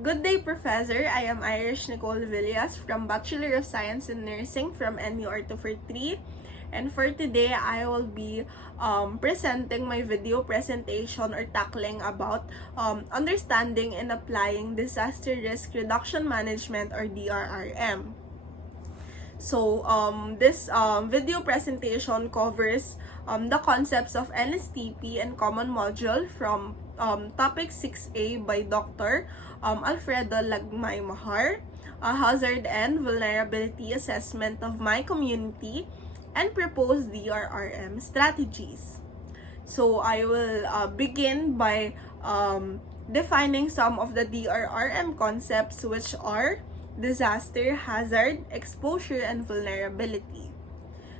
Good day, Professor. I am Irish Nicole Villas from Bachelor of Science in Nursing from NUR 243. And for today, I will be presenting my video presentation or tackling about understanding and applying disaster risk reduction management or DRRM. So, this video presentation covers the concepts of NSTP and common module from topic 6A by Dr. Alfredo Lagmay Mahar, hazard and vulnerability assessment of my community, and proposed DRRM strategies. So, I will begin by defining some of the DRRM concepts, which are disaster, hazard, exposure, and vulnerability.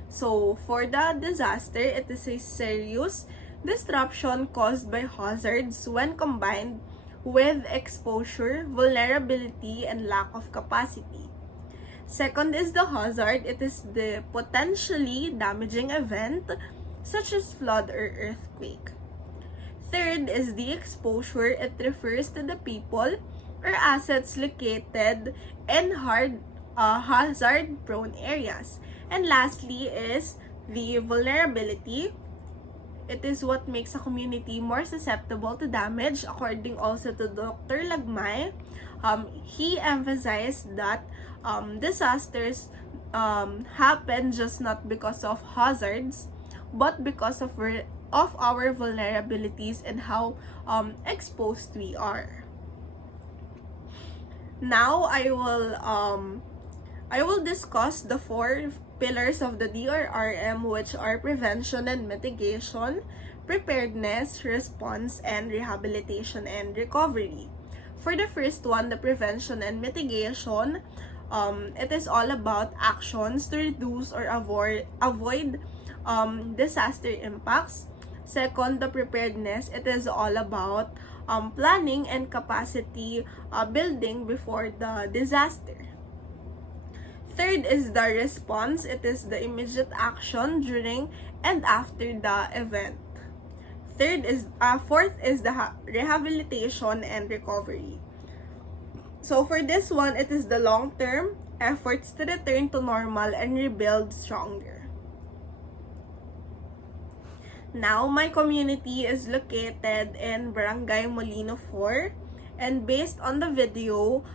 So, for the disaster, it is a serious disruption caused by hazards when combined with exposure, vulnerability, and lack of capacity. Second is the hazard. It is the potentially damaging event such as flood or earthquake. Third is the exposure. It refers to the people or assets located in hazard-prone areas. And lastly is the vulnerability. It is what makes a community more susceptible to damage. According also to Dr. Lagmay, he emphasized that disasters happen just not because of hazards, but because of our vulnerabilities and how exposed we are. Now I will discuss the 4 pillars of the DRRM, which are prevention and mitigation, preparedness, response, and rehabilitation and recovery. For the first one, the prevention and mitigation, it is all about actions to reduce or avoid disaster impacts. Second, the preparedness, it is all about planning and capacity building before the disaster. Third is the response. It is the immediate action during and after the event. Fourth is the rehabilitation and recovery. So for this one, it is the long-term efforts to return to normal and rebuild stronger. Now, my community is located in Barangay Molino 4, and based on the video,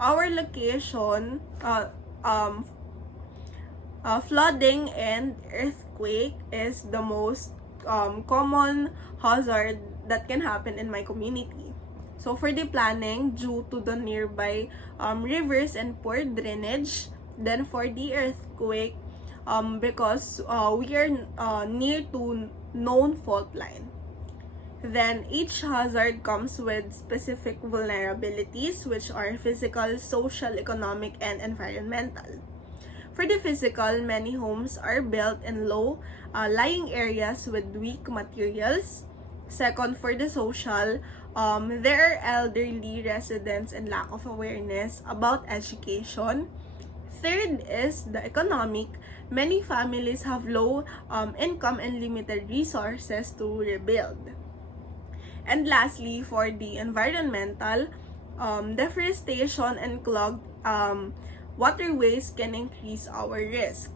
our location, flooding and earthquake is the most common hazard that can happen in my community. So for the planning, due to the nearby rivers and poor drainage, then for the earthquake, because we are near to known fault line. Then each hazard comes with specific vulnerabilities, which are physical, social, economic, and environmental. For the physical, many homes are built in low-lying areas with weak materials. Second, for the social, there are elderly residents and lack of awareness about education. Third is the economic. Many families have low income and limited resources to rebuild. And lastly, for the environmental, deforestation and clogged waterways can increase our risk.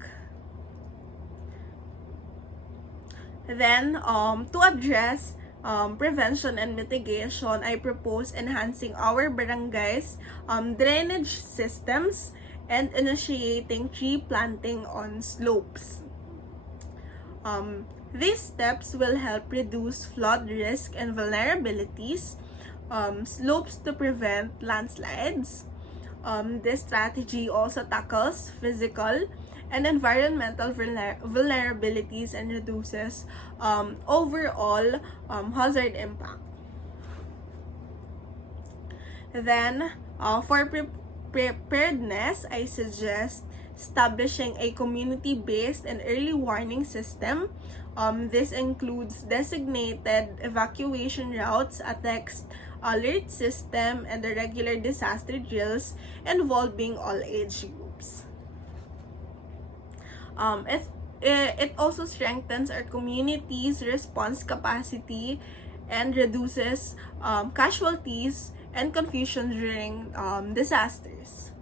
Then, to address prevention and mitigation, I propose enhancing our barangays drainage systems and initiating tree planting on slopes. These steps will help reduce flood risk and vulnerabilities, slopes to prevent landslides. This strategy also tackles physical and environmental vulnerabilities and reduces overall hazard impact. Then, for preparedness, I suggest establishing a community-based and early warning system. This includes designated evacuation routes, a text alert system, and the regular disaster drills involving all age groups. It also strengthens our community's response capacity and reduces casualties and confusion during disasters.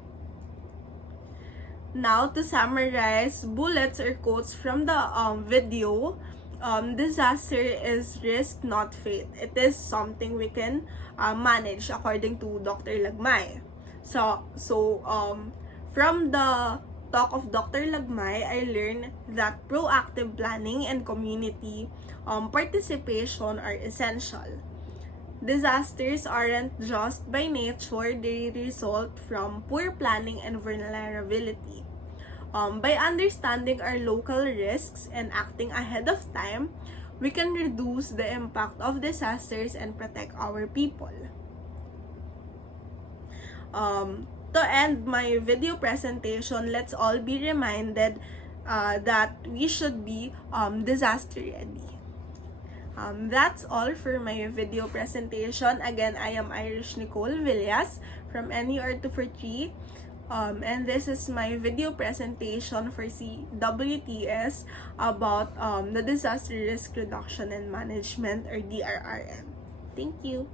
Now, to summarize bullets or quotes from the video, disaster is risk, not fate. It is something we can manage, according to Dr. Lagmay. From the talk of Dr. Lagmay, I learned that proactive planning and community participation are essential. Disasters aren't just by nature, they result from poor planning and vulnerability. By understanding our local risks and acting ahead of time, we can reduce the impact of disasters and protect our people. To end my video presentation, let's all be reminded that we should be disaster ready. That's all for my video presentation. Again, I am Irish Nicole Villas from NUR243. And this is my video presentation for CWTS about the Disaster Risk Reduction and Management, or DRRM. Thank you.